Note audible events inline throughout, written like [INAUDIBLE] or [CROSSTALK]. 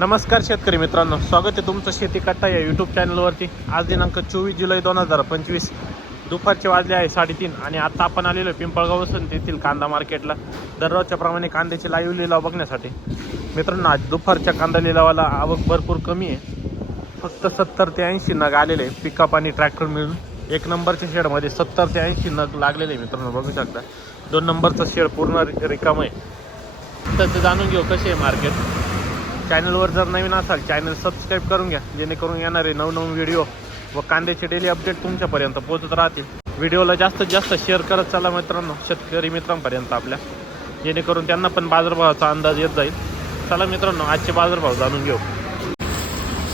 नमस्कार शेतकरी मित्रांनो स्वागत आहे तुमचं शेती कट्टा या यूट्यूब चॅनलवरती आज दिनांक चोवीस जुलै दोन हजार पंचवीस. दुपारचे वाजले आहे साडेतीन आणि आता आपण आलेलो आहे पिंपळगाव वसंत येथील कांदा मार्केटला. दररोजच्या प्रमाणे कांद्याचे लाईव्ह लिलाव बघण्यासाठी. मित्रांनो आज दुपारच्या कांदा लिलावाला आवक भरपूर कमी आहे. फक्त सत्तर ते ऐंशी नग आलेले आहे पिकअप आणि ट्रॅक्टर मिळून. एक नंबरच्या शेडमध्ये सत्तर ते ऐंशी नग लागलेले आहे मित्रांनो बघू शकता. दोन नंबरचा शेड पूर्ण रिकाम आहे. तर ते जाणून घेऊ कसे आहे मार्केट. चॅनलवर जर नवीन असाल चॅनल सबस्क्राईब करून घ्या. जेणेकरून येणारे नवनवीन व्हिडिओ व कांद्याचे डेली अपडेट तुमच्यापर्यंत पोहोचत राहतील. व्हिडिओला जास्तीत जास्त शेअर करत चला मित्रांनो शेतकरी मित्रांपर्यंत आपल्या. जेणेकरून त्यांना पण बाजारभावाचा अंदाज येत जाईल. चला मित्रांनो आजचे बाजारभाव जाणून घेऊ.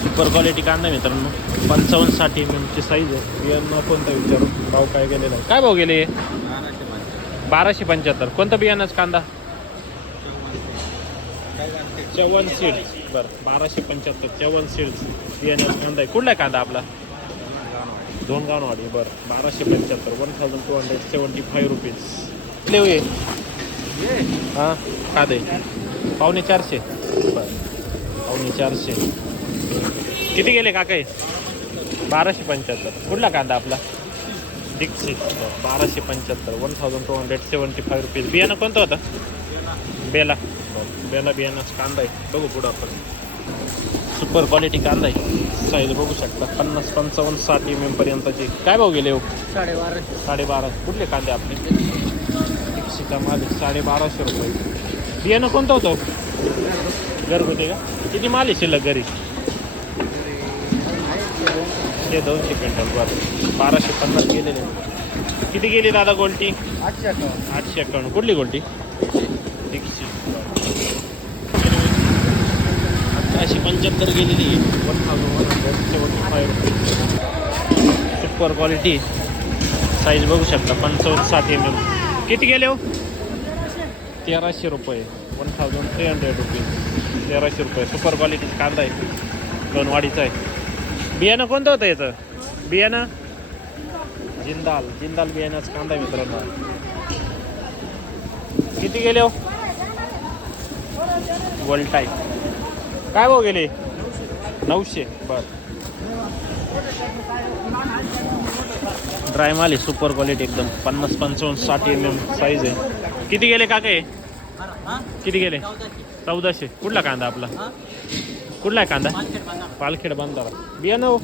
सुपर क्वालिटी कांदा मित्रांनो पंचावन्न साठ एम एमची साईज आहे. बियाणं कोणता विचारू? भाव काय गेलेला आहे? काय भाव गेले? बाराशे पंच्याहत्तर. कोणतं बियाणंच कांदा? चव्हाण सीड्स बरं बाराशे पंच्याहत्तर चव्हाण सीड्स बियाण्याचा कांदा आहे. कुठला आहे कांदा आपला? दोन गावनवाडी बरं बाराशे पंच्याहत्तर one thousand two hundred seventy five rupees लेऊ हां? कांदे पावणे चारशे. बरं पावणे चारशे. किती गेले काका बाराशे पंच्याहत्तर. कुठला कांदा आपला? दीक्षित बाराशे पंच्याहत्तर one thousand two hundred seventy five rupees बियाणं कोणतं होतं? बेला. बेला बियाणाचा कांदा आहे बघू पुढं आपण सुपर क्वालिटी कांदा आहे साईज बघू शकता पन्नास पंचावन्न साठ एम एम पर्यंतची काय भाव गेले साडेबारा साडेबारा कुठले कांदे आपले दीक्षिता माल आहे, साडेबाराशे रुपये बियाणं कोणतं होतं घरगुती का किती माल आहे शिल्लक घरी ते दोनशे क्विंटल बरं बाराशे पन्नास गेलेले किती गेली दादा गोल्टी आठशे अकावन्न आठशे अकाउंट कुठली गोल्टी एकशे सहाशे पंच्याहत्तर गेलेली आहे. One thousand one hundred seventy rupees super quality size बघू शकता पंचावन्न सात एम एम किती गेले हो? तेराशे रुपये. One thousand three hundred rupees तेराशे रुपये. सुपर क्वालिटीचा कांदा आहे. दोन वाडीचा आहे. बियाणं कोणतं होतं याचं? बियाणं? जिंदाल. जिंदाल बियाण्याचा कांदा आहे मित्रांनो. किती गेले हो? टाईप काय भाव गेले? नऊशे. बर. ड्राय माल आहे सुपर क्वालिटी एकदम. पन्नास पंचावन्न साठ एम एम साईज आहे. किती गेले काका हे? किती गेले? चौदाशे. कुठला कांदा आपला? कुठला आहे कांदा? पालखेड बांधारा. बियाणं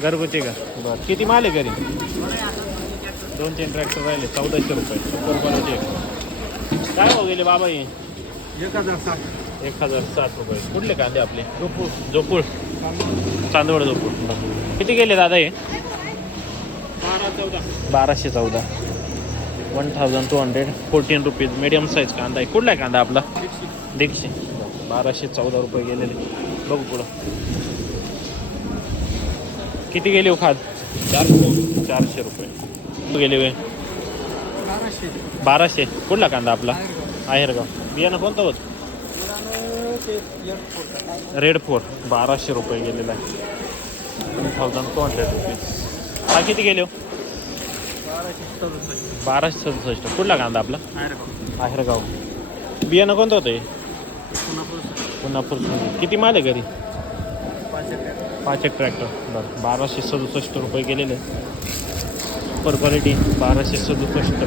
घरगुती का? बरं. किती माल आहे घरी? दोन तीन ट्रॅक्टर राहिले. चौदाशे रुपये. सुपर क्वालिटी आहे. काय भाव गेले बाबा हे? एक हजार साठ. एक हजार सात रुपये. कुठले कांदे आपले? जोपूळ. जोपूळ चांदवड जोपूळ. किती गेले दादा हे? बारा चौदा बाराशे चौदा. One thousand two hundred fourteen rupees medium size कांदा आहे. कुठला आहे कांदा आपला? दीडशे. बाराशे चौदा रुपये गेलेले. बघू पुढं. किती गेले हो खाद? चारशे. चारशे रुपये. गेले वे? बाराशे. कुठला कांदा आपला? आहेरगाव. बियाणं कोणतं होत? रेड फोर बाराशे रुपये गेलेला आहे. One thousand two hundred rupees हा किती गेले हो? बाराशे सदुसष्ट. कुठला कांदा आपला? आहेरगाव. बियाणं कोणतं होतं पुन्हापूर किती माल आहे घरी? पाचशे पाच एक ट्रॅक्टर बरं बाराशे सदुसष्ट रुपये गेलेले. सुपर क्वालिटी बाराशे सदुसष्ट.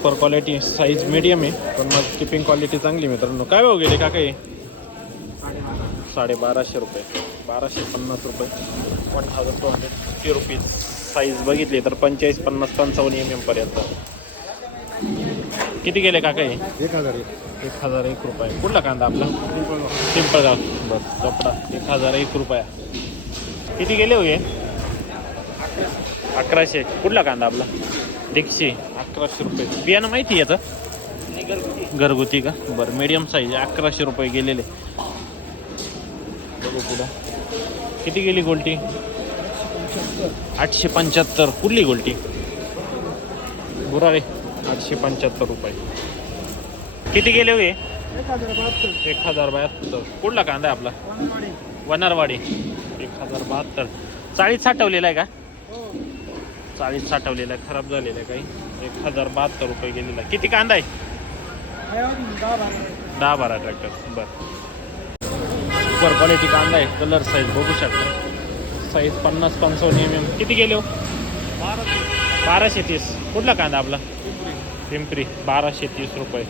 सुपर क्वालिटी साईज मीडियम आहे पण मग किपिंग क्वालिटी चांगली मित्रांनो. काय भाव गेले का काही साडेबाराशे रुपये. बाराशे पन्नास रुपये. One thousand two hundred fifty rupees size बघितली तर पंचेचाळीस पन्नास पंचावन्न एम एमपर्यंत किती गेले का एक हजार एक. हजार एक रुपये. कुठला कांदा आपला? पिंपळगाव. बस कपडा एक हजार एक रुपया. किती गेले हो हे? अकराशे. कुठला कांदा आपला? दीडशे. अकराशे रुपये. बियाणं माहिती आहे याचं? घरगुती का? बरं मीडियम साईज अकराशे रुपये गेलेले. बघू पुढं. किती गेली गोल्टी? आठशे पंच्याहत्तर. कुठली गोल्टी? बुराळे आठशे पंच्याहत्तर रुपये. किती गेले हो हे? एक हजार बहात्तर. कुठला कांदा आहे आपला? वनारवाडी. एक हजार बहात्तर. चाळीस साठवलेला आहे का? हो. चाळीस साठवलेला आहे. खराब झालेला आहे काही? एक हजार बहात्तर रुपये गेलेला. किती कांदा आहे? दहा बारा ट्रॅक्टर बरं. सुपर क्वालिटी कांदा आहे. कलर साईज बघू शकता. साईज पन्नास पंचावन्न एम एम किती गेले हो? बारा बाराशे तीस. कुठला कांदा आपला? पिंपरी. बाराशे तीस रुपये.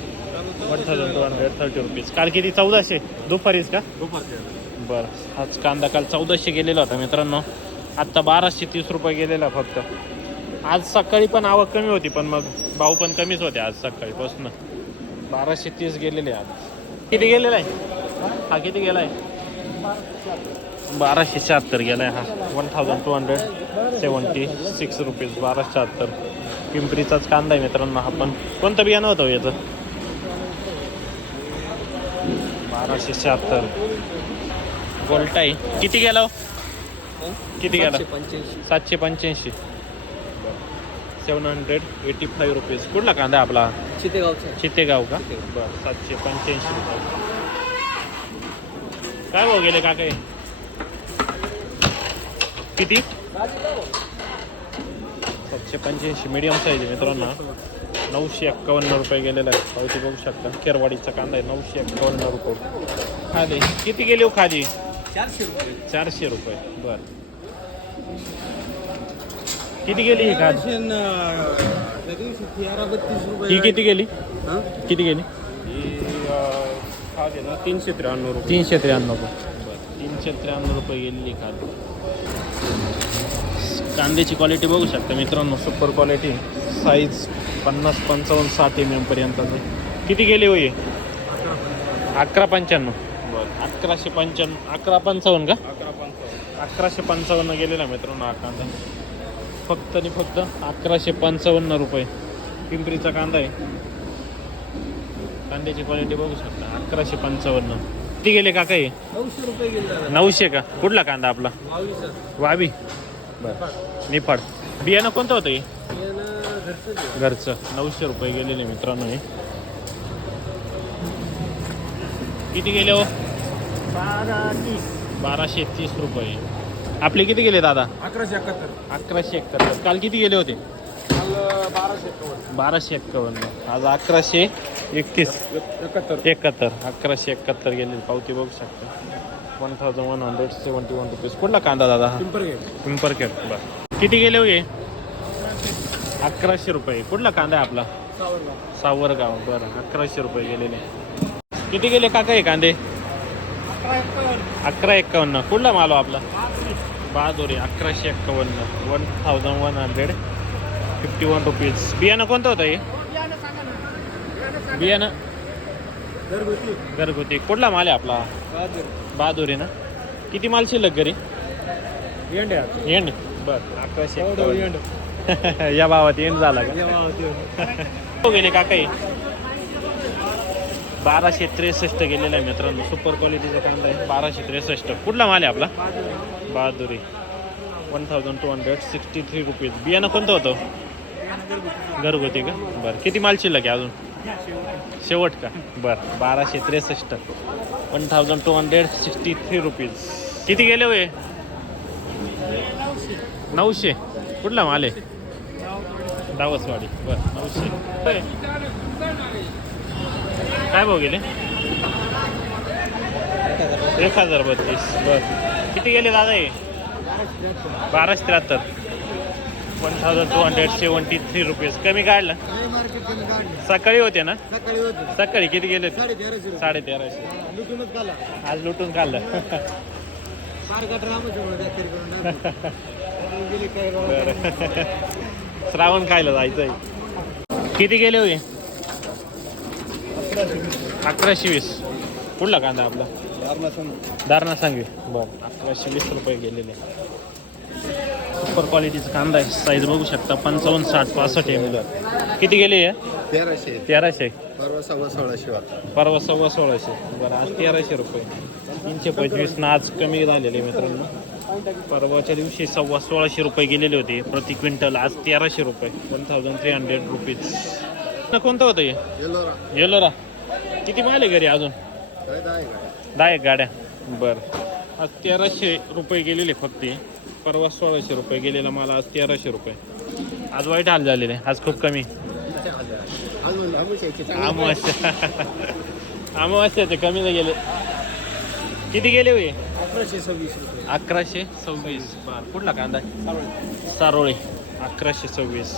One thousand two hundred thirty rupees काल किती? चौदाशे? दुपारीच का? बरं. आज कांदा काल चौदाशे गेलेला होता मित्रांनो. आत्ता बाराशे तीस रुपये गेलेला फक्त. आज सकाळी पण आवक कमी होती पण मग भाव पण कमीच होते आज सकाळीपासून. बाराशे तीस गेलेले आज. किती गेलेला आहे हा किती गेला आहे बाराशे शहात्तर गेला आहे हा. One thousand two hundred seventy six rupees बाराशे शहात्तर. पिंपरीचाच कांदा आहे मित्रांनो हा पण. कोणतं बियाणं होतं हो याचं? बाराशे शहात्तर. गोल्टा आहे किती गेला हो? किती गेला? सातशे पंच्याऐंशी. Seven hundred eighty five rupees. कुठला कांदा आहे आपला? चितेगावचा. चितेगाव का? बरं सातशे पंच्याऐंशी रुपये. काय भाऊ गेले का काय किती? सातशे पंच्याऐंशी मीडियम साईज आहे मित्रांनो. नऊशे एक्कावन्न रुपये गेलेला आहे. पावती बघू शकता. केरवाडीचा कांदा आहे नऊशे एक्कावन्न रुपये. खाली. किती गेले हो खाली? चारशे रुपये. चारशे रुपये. बर. किती गेली ही रुपये ही किती गेली? किती गेली? ही तीनशे त्र्याण्णव रुपये. तीनशे त्र्याण्णव रुपये. तीनशे त्र्याण्णव रुपये गेलेली खाली कांद्याची क्वालिटी बघू शकता मित्रांनो. सुपर क्वालिटी साईज पन्नास पंचावन्न साठ एम एम पर्यंत किती गेले होई अकरा पंच्याण्णव. बरं अकराशे पंच्याण्णव अकरा पंचावन्न का? अकरा पंचावन्न. अकराशे पंचावन्न गेलेला मित्रांनो हा कांदा. फक्त आणि फक्त अकराशे पंचावन्न रुपये. पिंपरीचा कांदा आहे. कांद्याची क्वालिटी बघू शकता. अकराशे पंचावन्न. किती गेले का काही नऊशे रुपये गेले नऊशे का? कुठला कांदा आपला? वाबी बरं. निफाड. बियाणं कोणतं होतं हे? घरचं नऊशे रुपये गेलेले मित्रांनो हे. किती गेले हो? बाराशे तीस रुपये. आपले किती गेले दादा? अकराशे एकाहत्तर. अकराशे एकाहत्तर. काल किती गेले होते? काल बाराशे एकावन्न. बाराशे आज अकराशे एकतीस. एकाहत्तर. एकाहत्तर. अकराशे एकाहत्तर गेले. पावती बघू शकता. One thousand one hundred seventy one rupees कुठला कांदा दादा हा? पिंपर घे पिंपरखेड बरं. किती गेले हो हे अकराशे रुपये. कुठला कांदा आहे आपला? सावरगाव. बरं. अकराशे रुपये गेलेले. किती गेले काका हे कांदे? अकरा एक्कावन्न कुठला मालो आपला? बहादुरी अकराशे एक्कावन्न one thousand one hundred fifty one rupees बियाणं कोणतं होतं हे? बियाणं. घरगुती. घरगुती. कुठला माल आहे आपला? बहादुरी. ना? किती माल शिल्लक घरी? एंड बरं अकराशे एक्कावन्न. [LAUGHS] या भावात एंड झाला का? [LAUGHS] हो गेले का काही बाराशे त्रेसष्ट गेलेला आहे मित्रांनो. सुपर क्वालिटीचा कांदा आहे. बाराशे त्रेसष्ट. कुठला माल आहे आपला? बहादुरी one thousand two hundred sixty three rupees बियाणं कोणतं होतं? घरगुती का? बरं. किती माल शिल्लक आहे अजून? शेवट का? बरं. बाराशे त्रेसष्ट. One thousand two hundred sixty three rupees किती गेले होय? नऊशे. कुठला माल आहे? दावसवाडी बरं नऊशे. काय भाऊ गेले? एक हजार बत्तीस. बरं किती गेले दादा हे? बाराशे त्र्याहत्तर. One thousand two hundred seventy three rupees कमी काढलं? सकाळी होते ना? सकाळी किती गेले? साडे तेराशे साडे तेराशे आज लुटून काढलं बरं. श्रावण खायला जायचंय. किती गेले होय? अकराशे वीस. कुठला कांदा आपला? दारणा सांगवी. बरं अकराशे वीस रुपये गेलेले. सुपर क्वालिटीचा कांदा आहे. साईज बघू शकता पंचावन्न साठ पासष्ट एम किती गेले? तेराशे. तेराशे. परवा सव्वा सोळाशे परवा सव्वा सोळाशे. बरं आज तेराशे रुपये. तीनशे पंचवीस ना आज कमी झालेले मित्रांनो. परवाच्या दिवशी सव्वा सोळाशे रुपये गेलेले होते. प्रति क्विंटल आज तेराशे रुपये. One thousand three hundred rupees कोणतं होतं हे? येलोरा येलो रा किती माल आहे घरी अजून? दहा एक गाड्या. बरं. आज तेराशे रुपये गेलेले फक्त हे. परवा सोळाशे रुपये गेलेला मला आज तेराशे रुपये. आज वाईट हाल झालेले. आज खूप कमी. अमावस्या. अमावस्याचे कमीला गेले. किती गेले होय? अकराशे सव्वीस. रुपये अकराशे सव्वीस बर कुठला कांदा सारोळे. अकराशे सव्वीस.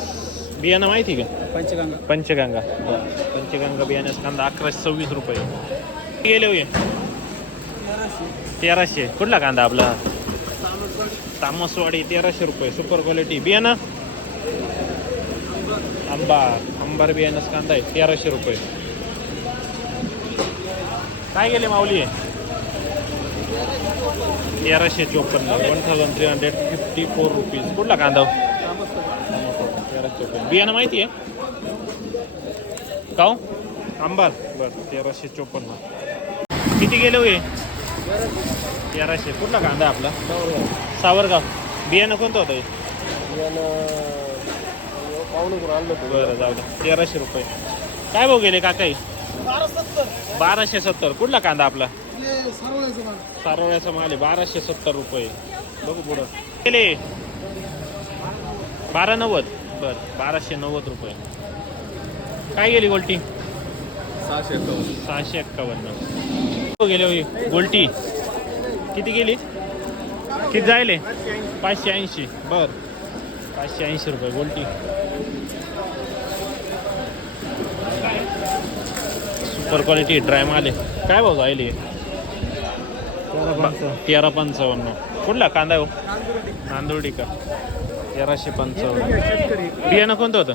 बियाणं माहिती का? पंचगंगा. पंचगंगा. बरं. पंचगंगा बियाण्याचा कांदा अकराशे सव्वीस रुपये. किती गेले होय? तेराशे. कुठला कांदा आपला? तामसवाडी तेराशे रुपये. सुपर क्वालिटी बियाणं? आंबा आंबार बियाण्याचा कांदा आहे. तेराशे रुपये. काय गेले माऊली? तेराशे चोपन्न. One thousand three hundred fifty four rupees कुठला कांदा? तेराशे चोपन्न. बियाणं माहिती आहे? काव आंबार बरं. तेराशे चोपन्न. किती गेले होय तेराशे. कुठला कांदा आहे आपला? सावरगाव. बियाणं कोणतं होतं? हे? बरं जाऊ दे. तेराशे रुपये. काय भाऊ गेले काकाई बाराशे सत्तर. कुठला कांदा आपला? सारोळ्याचा माल आहे. बाराशे सत्तर रुपये. बघू पुढं. गेले. बारा नव्वद. बर बाराशे नव्वद रुपये. काय गेली गोल्टी? सहाशे सहाशे एक्कावन्न गेले होई गोल्टी. किती गेली? किती जायले? पाचशे ऐंशी. बर. पाचशे ऐंशी रुपये गोल्टी. सुपर क्वालिटी ड्राय माल आहे. काय भाऊ जायले? तेरा पंचावन्न. कुठला? कांदा हो? नांदुर्डी का? तेराशे पंचावन्न. बियाणं कोणतं होतं?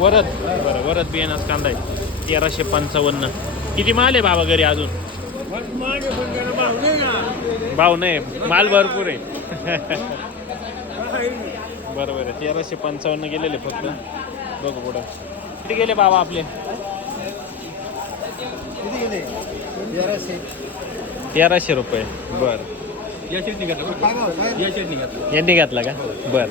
वरद. बरं वरद बियाणाच कांदा आहे. तेराशे पंचावन्न. किती माल आहे बाबा घरी अजून? भाव नाही माल भरपूर आहे. बरोबर आहे तेराशे पंचावन्न गेलेले फक्त. बघू पुढं. किती गेले बाबा आपले? तेराशे रुपये बर. यांनी घातला का? बर.